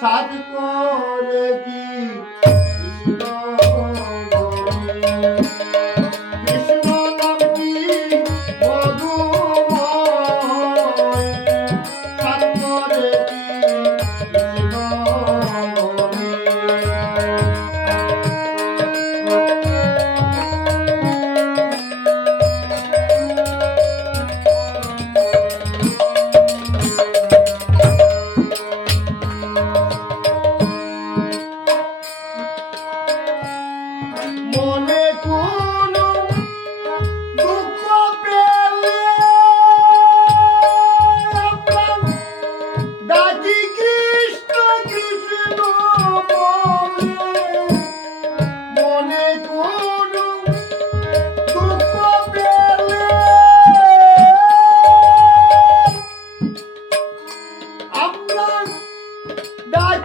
साधकोर की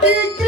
টিকে